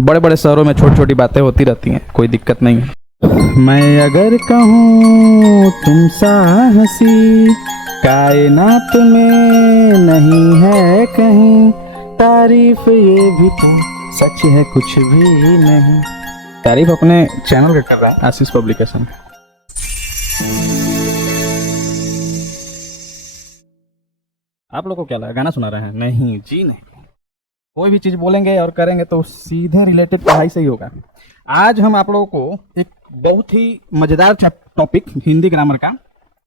बड़े बड़े शहरों में छोटी छोटी बातें होती रहती हैं, कोई दिक्कत नहीं है। मैं अगर कहूँ तुम सा हंसी कायनात में नहीं है कहीं, तारीफ ये भी तो सच है कुछ भी नहीं। तारीफ अपने चैनल का कर रहा है आशीष पब्लिकेशन। आप लोगों को क्या लगा गाना सुना रहे हैं? नहीं जी नहीं, कोई भी चीज़ बोलेंगे और करेंगे तो सीधे रिलेटेड पढ़ाई से ही होगा। आज हम आप लोगों को एक बहुत ही मज़ेदार टॉपिक हिंदी ग्रामर का,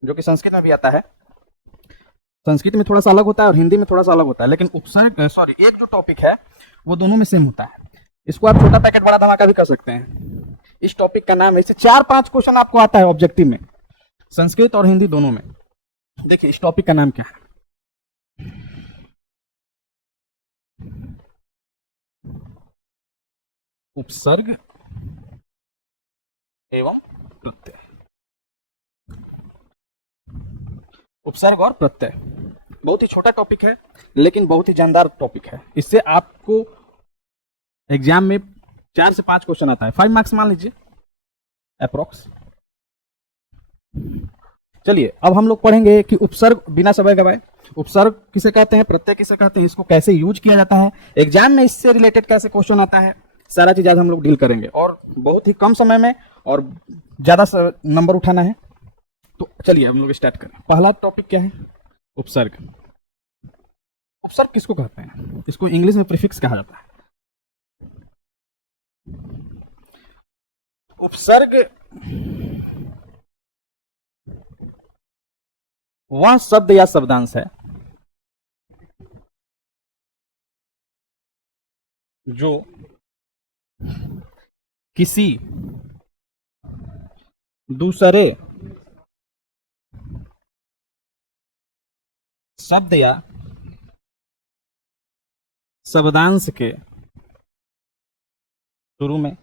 जो कि संस्कृत में भी आता है। संस्कृत में थोड़ा सा अलग होता है और हिंदी में थोड़ा सा अलग होता है, लेकिन उपसर्ग एक जो टॉपिक है वो दोनों में सेम होता है। इसको आप छोटा पैकेट बड़ा धमाका भी कर सकते हैं। इस टॉपिक का नाम है, इससे 4-5 क्वेश्चन आपको आता है ऑब्जेक्टिव में, संस्कृत और हिंदी दोनों में। देखिए इस टॉपिक का नाम क्या है। उपसर्ग एवं प्रत्यय। उपसर्ग और प्रत्यय बहुत ही छोटा टॉपिक है, लेकिन बहुत ही जानदार टॉपिक है। इससे आपको एग्जाम में 4 से 5 क्वेश्चन आता है, 5 मार्क्स मान लीजिए अप्रोक्स। चलिए अब हम लोग पढ़ेंगे कि उपसर्ग, बिना समय गवाए, उपसर्ग किसे कहते हैं, प्रत्यय किसे कहते हैं, इसको कैसे यूज किया जाता है, एग्जाम में इससे रिलेटेड कैसे क्वेश्चन आता है, सारा चीज आज हम लोग डील करेंगे और बहुत ही कम समय में और ज्यादा नंबर उठाना है। तो चलिए हम लोग स्टार्ट करें। पहला टॉपिक क्या है? उपसर्ग। उपसर्ग किसको कहते हैं? इसको इंग्लिश में प्रीफिक्स कहा जाता है। उपसर्ग वह शब्द या शब्दांश है जो किसी दूसरे शब्द या शब्दांश के शुरू में,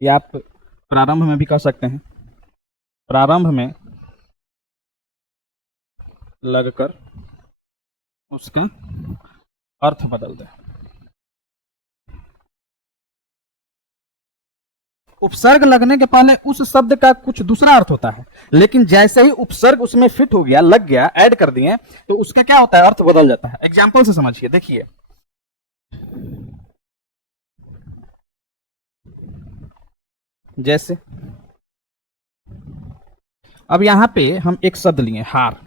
या आप प्रारंभ में भी कह सकते हैं, प्रारंभ में लगकर उसका अर्थ बदल दे। उपसर्ग लगने के पहले उस शब्द का कुछ दूसरा अर्थ होता है, लेकिन जैसे ही उपसर्ग उसमें फिट हो गया, लग गया, ऐड कर दिए, तो उसका क्या होता है? अर्थ बदल जाता है। एग्जाम्पल से समझिए, देखिए जैसे अब यहां पे हम एक शब्द लिए हार।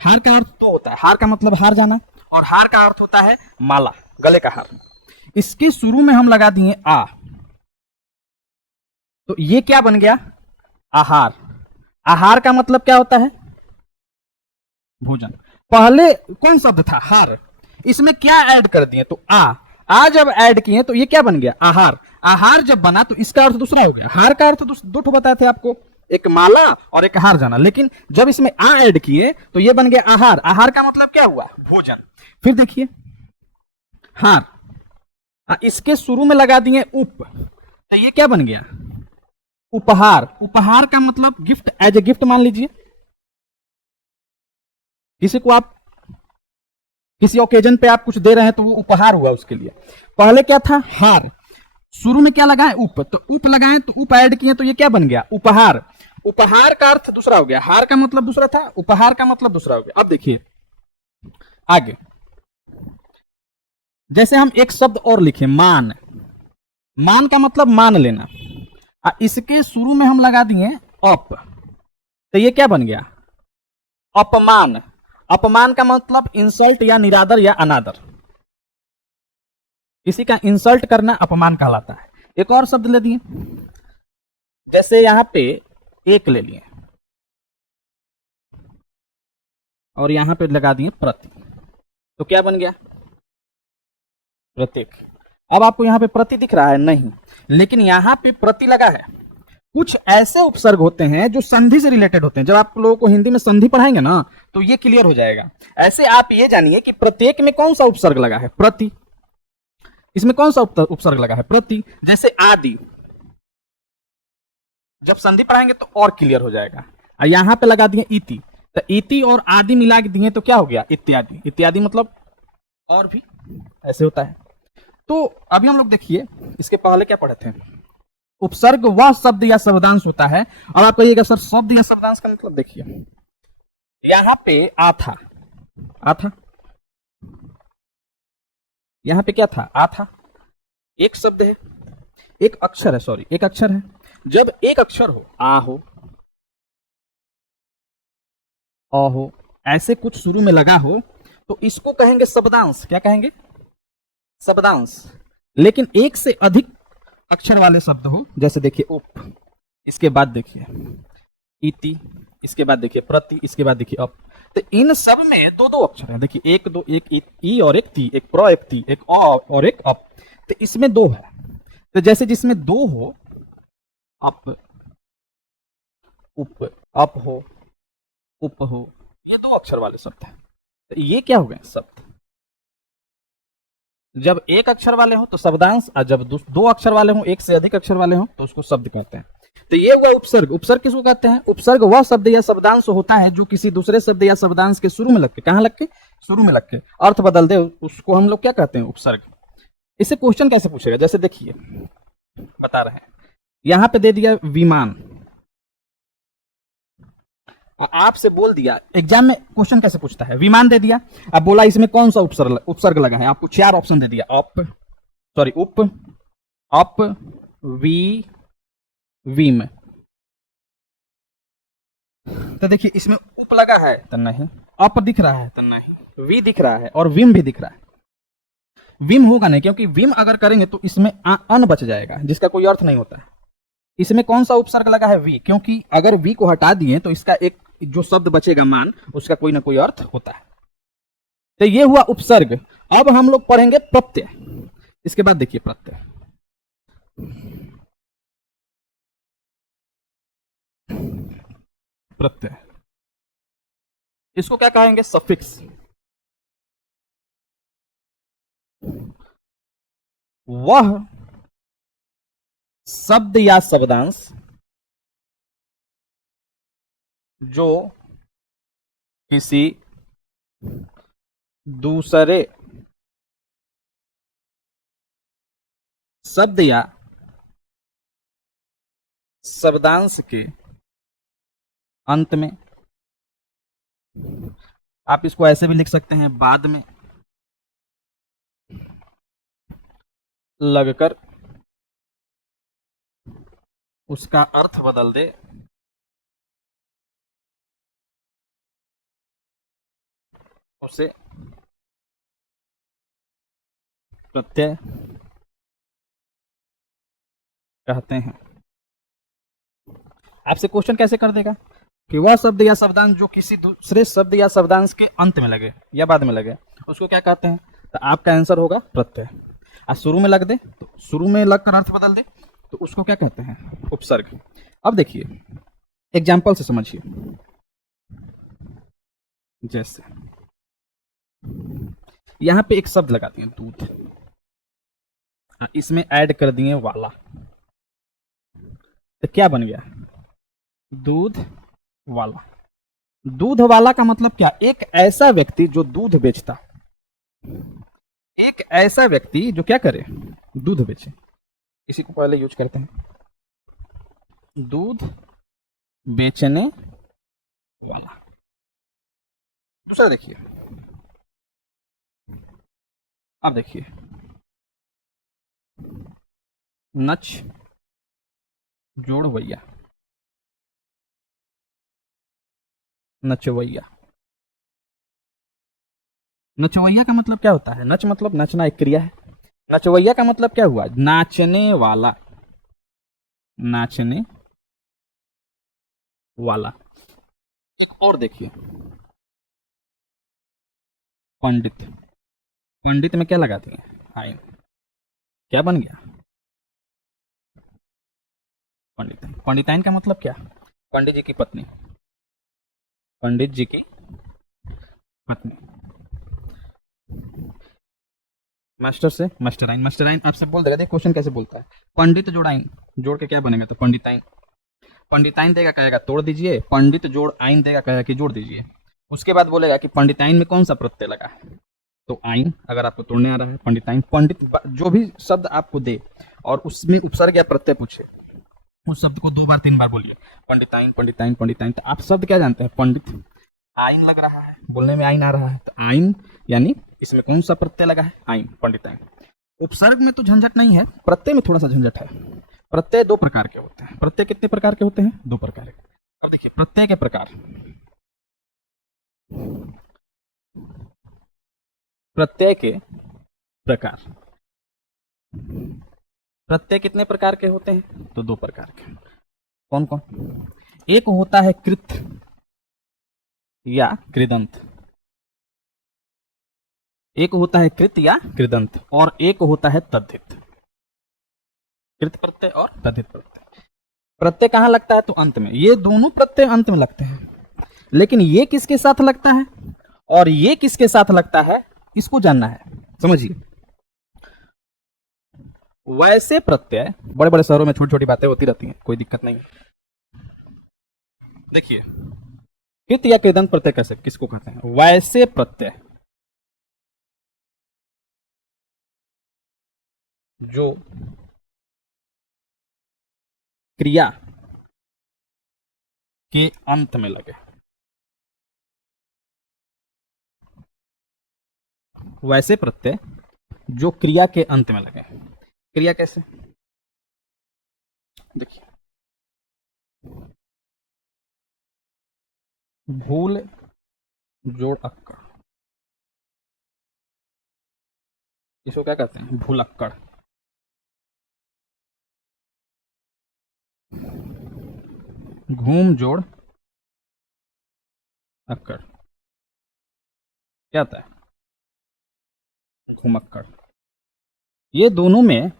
हार का अर्थ तो होता है, हार का मतलब हार जाना, और हार का अर्थ होता है माला, गले का हार। इसके शुरू में हम लगा दिए आ, तो ये क्या बन गया? आहार। आहार का मतलब क्या होता है? भोजन। पहले कौन शब्द था? हार। इसमें क्या ऐड कर दिए? तो आ जब ऐड किए तो ये क्या बन गया? आहार। आहार जब बना तो इसका अर्थ दूसरा हो गया। हार का अर्थ दो ठो बताए थे आपको, एक माला और एक हार जाना, लेकिन जब इसमें आ ऐड किए तो ये बन गया आहार। आहार का मतलब क्या हुआ? भोजन। फिर देखिए हार, इसके शुरू में लगा दिए उप, तो ये क्या बन गया? उपहार। उपहार का मतलब गिफ्ट, एज ए गिफ्ट मान लीजिए, किसी को आप किसी ओकेजन पे आप कुछ दे रहे हैं तो वो उपहार हुआ उसके लिए। पहले क्या था? हार। शुरू में क्या लगाए? उप, तो उप लगाए तो उप ऐड किए तो ये क्या बन गया? उपहार। उपहार का अर्थ दूसरा हो गया, हार का मतलब दूसरा था, उपहार का मतलब दूसरा हो गया। अब देखिए आगे, जैसे हम एक शब्द और लिखे मान। मान का मतलब मान लेना, इसके शुरू में हम लगा दिए अप, तो ये क्या बन गया? अपमान। अपमान का मतलब इंसल्ट या निरादर या अनादर, किसी का इंसल्ट करना अपमान कहलाता है। एक और शब्द ले दिए, जैसे यहां पे एक ले लिए और यहां पे लगा दिए प्रति, तो क्या बन गया? प्रत्येक। अब आपको यहां पे प्रति दिख रहा है? नहीं, लेकिन यहां पे प्रति लगा है। कुछ ऐसे उपसर्ग होते हैं जो संधि से रिलेटेड होते हैं। जब आप लोगों को हिंदी में संधि पढ़ाएंगे ना तो ये क्लियर हो जाएगा। ऐसे आप ये जानिए कि प्रत्येक में कौन सा उपसर्ग लगा है? प्रति। इसमें कौन सा उपसर्ग लगा है? प्रति। जैसे आदि, जब संधि पढ़ाएंगे तो और क्लियर हो जाएगा। और यहां पे लगा दिए इति, तो इति और आदि मिला के दिए तो क्या हो गया? इत्यादि। इत्यादि मतलब और भी, ऐसे होता है। तो अभी हम लोग देखिए इसके पहले क्या पढ़े थे, उपसर्ग वह शब्द या शब्दांश होता है। और आप कहिएगा सर शब्द या शब्दांश का मतलब देखिए, यहां पे आ था, आ था, यहां पे क्या था, आ था, एक शब्द है, एक अक्षर है, सॉरी एक अक्षर है। जब एक अक्षर हो, आ हो, अ हो, ऐसे कुछ शुरू में लगा हो तो इसको कहेंगे शब्दांश। क्या कहेंगे, शब्दांश। लेकिन एक से अधिक अक्षर वाले शब्द हो, जैसे देखिए उप, इसके बाद देखिए इति, इसके बाद देखिए प्रति, इसके बाद देखिए अप, तो इन सब में दो दो अक्षर है। देखिए एक दो, एक ई और एक ती, एक प्र एक ती, एक अ और एक अप, तो इसमें दो है। तो जैसे जिसमें दो हो, अप, उप, अप हो, उप हो, ये दो अक्षर वाले शब्द है। तो ये क्या हो गए शब्द। जब एक अक्षर वाले हो तो शब्दांश, और जब दो अक्षर वाले हो, एक से अधिक अक्षर वाले हो, तो उसको शब्द कहते हैं। तो ये हुआ उपसर्ग। उपसर्ग किसको कहते हैं, उपसर्ग वह शब्द या शब्दांश होता है जो किसी दूसरे शब्द या शब्दांश के शुरू में लग के, कहां लग के, शुरू में लग के अर्थ बदल दे, उसको हम लोग क्या कहते हैं, उपसर्ग। इससे क्वेश्चन कैसे पूछेगा, जैसे देखिए बता रहे हैं, यहां पे दे दिया विमान, और आपसे बोल दिया, एग्जाम में क्वेश्चन कैसे पूछता है, विमान दे दिया, अब बोला इसमें कौन सा उपसर्ग लगा है, आपको 4 ऑप्शन दे दिया, अप, सॉरी उप, अप, वी, विम। तो देखिए इसमें उप लगा है तो नहीं, अप दिख रहा है तो नहीं, वी दिख रहा है और विम भी दिख रहा है। विम होगा नहीं, क्योंकि विम अगर करेंगे तो इसमें अन बच जाएगा, जिसका कोई अर्थ नहीं होता है। इसमें कौन सा उपसर्ग लगा है, वी, क्योंकि अगर वी को हटा दिए तो इसका एक जो शब्द बचेगा मान, उसका कोई ना कोई अर्थ होता है। तो ये हुआ उपसर्ग। अब हम लोग पढ़ेंगे प्रत्यय। इसके बाद देखिए प्रत्यय, प्रत्यय इसको क्या कहेंगे, सफिक्स। वह शब्द या शब्दांश जो किसी दूसरे शब्द या शब्दांश के अंत में, आप इसको ऐसे भी लिख सकते हैं, बाद में लगकर उसका अर्थ बदल दे, उसे प्रत्यय कहते हैं। आपसे क्वेश्चन कैसे कर देगा कि वह शब्द या शब्दांश जो किसी दूसरे शब्द या शब्दांश के अंत में लगे या बाद में लगे, उसको क्या कहते हैं। तो आपका आंसर होगा प्रत्यय। और शुरू में लग दे तो शुरू में लगकर अर्थ बदल दे तो उसको क्या कहते हैं, उपसर्ग। अब देखिए एग्जाम्पल से समझिए, जैसे यहां पे एक शब्द लगा दिए दूध, इसमें ऐड कर दिए वाला, तो क्या बन गया, दूध वाला। दूध वाला का मतलब क्या, एक ऐसा व्यक्ति जो दूध बेचता, एक ऐसा व्यक्ति जो क्या करे, दूध बेचे। इसी को पहले यूज करते हैं, दूध बेचने वाला। दूसरा देखिए, अब देखिए नच जोड़वैया, नचवैया। नचवैया का मतलब क्या होता है, नच मतलब नचना एक क्रिया है, नचवैया का मतलब क्या हुआ, नाचने वाला, नाचने वाला। और देखिए पंडित, पंडित में क्या लगाते हैं, आइन, क्या बन गया, पंडिताइन। पंडिताइन का मतलब क्या, पंडित जी की पत्नी, पंडित जी की पत्नी। मास्टर से मास्टराइन, मास्टराइन आपसे बोल देगा, देखिए क्वेश्चन कैसे बोलता है, पंडित जोड़ाइन, जोड़ के क्या बनेगा, तो पंडिताइन। पंडिताइन देगा कहेगा तोड़ दीजिए, पंडित जोड़ आइन देगा कहेगा कि जोड़ दीजिए। उसके बाद बोलेगा कि पंडिताइन में कौन सा प्रत्यय लगा, तो आइन अगर आपको तोड़ने आ रहा है, पंडिताइन, पंडित जो भी शब्द आपको दे और उसमें उपसर्ग या प्रत्यय पूछे, उस शब्द को 2 बार 3 बार बोलिए, पंडिताइन पंडिताइन पंडिताइन। तो आप शब्द क्या जानते हैं? पंडित। आइन लग रहा है, बोलने में आइन आ रहा है, तो आइन यानी इसमें कौन सा प्रत्यय लगा है? आइन, पंडिताइन। उपसर्ग में तो झंझट नहीं है, प्रत्यय में थोड़ा सा झंझट है। प्रत्यय 2 प्रकार के होते हैं। प्रत्यय कितने प्रकार के होते हैं? 2 प्रकार के। अब देखिए प्रत्यय के प्रकार, प्रत्यय के प्रकार, प्रत्यय कितने प्रकार के होते हैं? तो 2 प्रकार के। कौन कौन? एक होता है कृत या कृदंत, एक होता है कृत या कृदंत, और एक होता है तद्धित। कृत प्रत्यय और तद्धित प्रत्यय। प्रत्यय कहां लगता है? तो अंत में। ये दोनों प्रत्यय अंत में लगते हैं, लेकिन ये किसके साथ लगता है और ये किसके साथ लगता है, इसको जानना है। समझिए, वैसे प्रत्यय, बड़े बड़े शहरों में छोटी छोटी बातें होती रहती हैं, कोई दिक्कत नहीं। देखिए कृत या कृदंत प्रत्यय कैसे, किसको कहते हैं? वैसे प्रत्यय जो क्रिया के अंत में लगे, वैसे प्रत्यय जो क्रिया के अंत में लगे। क्रिया कैसे? देखिए, भूल जोड़ अक्कड़, इसको क्या कहते हैं? भूलक्कड़। घूम जोड़ अक्कड़ क्या होता है? घुमक्कड़। ये दोनों में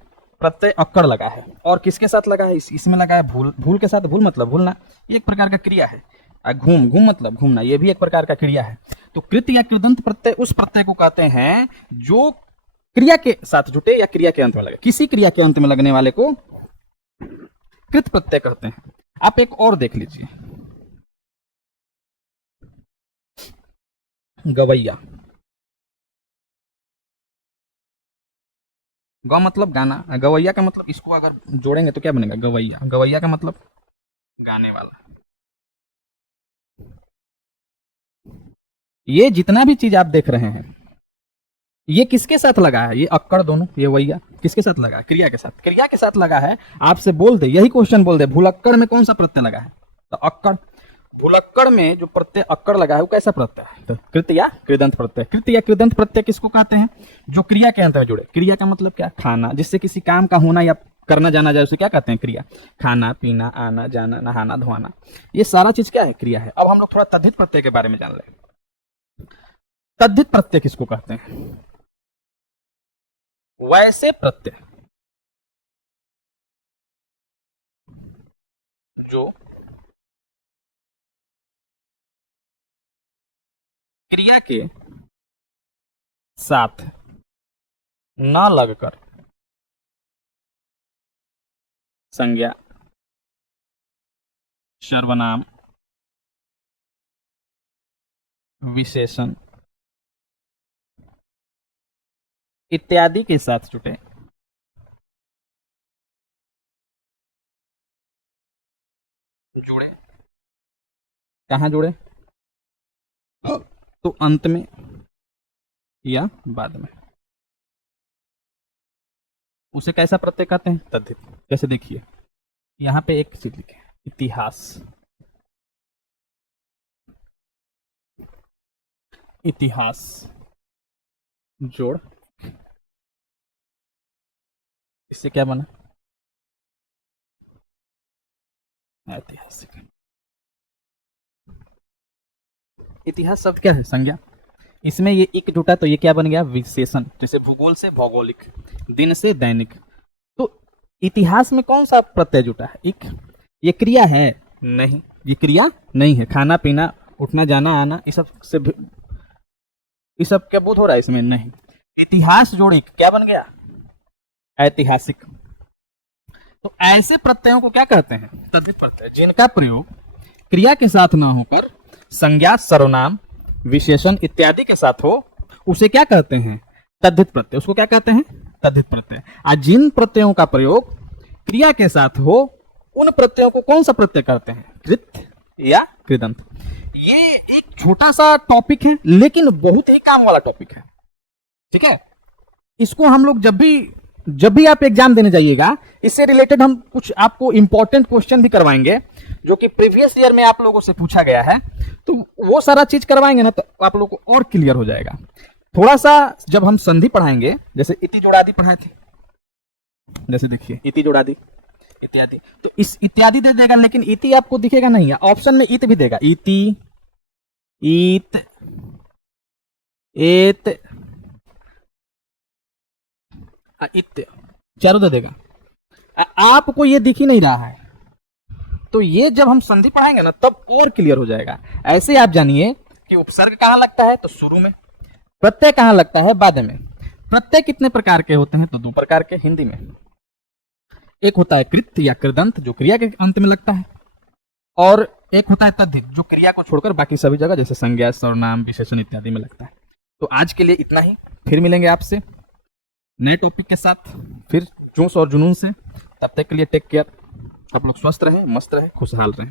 प्रत्यय अक्कड़ लगा है, और किसके साथ लगा है? इसमें लगा है भूल। भूल के साथ, भूल मतलब भूलना, ये एक प्रकार का क्रिया है। घूम, घूम मतलब घूमना, ये भी एक प्रकार का क्रिया है। तो कृत या कृदंत प्रत्यय उस प्रत्यय को कहते हैं जो क्रिया के साथ जुटे या क्रिया के अंत में लगे। किसी क्रिया के अंत में लगने वाले को कृत प्रत्यय कहते हैं। आप एक और देख लीजिए, गवैया। ग मतलब गाना, गवैया का मतलब, इसको अगर जोड़ेंगे तो क्या बनेगा? गवैया। गवैया का मतलब गाने वाला। ये जितना भी चीज आप देख रहे हैं, ये किसके साथ लगा है? ये अक्कड़ दोनों, ये वैया किसके साथ लगा है? क्रिया के साथ। क्रिया के साथ लगा है। आपसे बोल दे, यही क्वेश्चन बोल दे, भूलक्कड़ में कौन सा प्रत्यय लगा है? तो अक्कड़। भूलक्कड़ में जो प्रत्यय अक्कड़ लगा है वो कैसा प्रत्यय है? तो कृत या कृदंत प्रत्यय। कृत या कृदंत प्रत्यय किसको कहते हैं? जो क्रिया के अंत में जुड़े। क्रिया का मतलब क्या? खाना, जिससे किसी काम का होना या करना जाना जाए, उसे क्या कहते हैं? क्रिया। खाना पीना, आना जाना, नहाना धोना, ये सारा चीज क्या है? क्रिया है। अब हम लोग थोड़ा तद्धित प्रत्यय के बारे में जान लें। तद्धित प्रत्यय किसको कहते हैं? वैसे प्रत्यय जो क्रिया के साथ न लगकर संज्ञा, सर्वनाम, विशेषण इत्यादि के साथ जुटे। जुड़े कहां जुड़े? तो अंत में या बाद में। उसे कैसा प्रत्यय कहते हैं? तद्धित। कैसे? देखिए, यहां पे एक चीज लिखे, इतिहास। इतिहास जोड़, इससे क्या बना? ऐतिहासिक। इतिहास शब्द क्या है? संज्ञा। इसमें ये एक जुटा तो ये क्या बन गया? विशेषण। जैसे भूगोल से भौगोलिक, दिन से दैनिक। तो इतिहास में कौन सा प्रत्यय जुटा है? एक। ये क्रिया है? नहीं, ये क्रिया नहीं है। खाना पीना, उठना जाना आना, इस सब से इस सब क्या बोध हो रहा है इसमें? नहीं। इतिहास जोड़ी क्या बन गया? ऐतिहासिक। तो ऐसे प्रत्ययों को क्या कहते हैं? तद्धित प्रत्यय, जिनका प्रयोग क्रिया के साथ ना होकर संज्ञा, सर्वनाम, विशेषण इत्यादि के साथ हो, उसे क्या कहते हैं? तद्धित प्रत्यय। उसको क्या कहते हैं? तद्धित प्रत्यय। आज जिन प्रत्ययों का प्रयोग क्रिया के साथ हो उन प्रत्ययों को कौन सा प्रत्यय कहते हैं? कृत या कृदंत। ये एक छोटा सा टॉपिक है लेकिन बहुत ही काम वाला टॉपिक है, ठीक है। इसको हम लोग जब भी आप एग्जाम देने जाइएगा, इससे रिलेटेड हम कुछ आपको इंपॉर्टेंट क्वेश्चन भी करवाएंगे जो कि प्रीवियस ईयर में आप लोगों से पूछा गया है, तो वो सारा चीज करवाएंगे ना, तो आप लोगों को और क्लियर हो जाएगा। थोड़ा सा जब हम संधि पढ़ाएंगे, जैसे इति जोड़ादि पढ़ाए थे, जैसे देखिए इति जोड़ादि इत्यादि, तो इस इत्यादि दे देगा लेकिन इति आपको दिखेगा नहीं है, ऑप्शन में इत भी देगा, इति, ईत, एत, इत्य, चारों दे देगा। आपको ये दिख ही नहीं रहा है, तो ये जब हम संधि पढ़ाएंगे ना तब और क्लियर हो जाएगा। ऐसे आप जानिए कि उपसर्ग कहाँ लगता है? तो शुरू में। प्रत्यय कहाँ लगता है? बाद में। प्रत्यय कितने प्रकार के होते हैं? तो 2 प्रकार के हिंदी में। एक होता है कृत या कृदंत जो क्रिया के अंत में लगता है, और एक होता है तद्धित जो क्रिया को छोड़कर बाकी सभी जगह जैसे संज्ञा, सर्वनाम, विशेषण इत्यादि में लगता है। तो आज के लिए इतना ही, फिर मिलेंगे आपसे नए टॉपिक के साथ, फिर जोश और जुनून से। तब तक के लिए टेक केयर। आप लोग स्वस्थ रहें, मस्त रहें, खुशहाल रहें।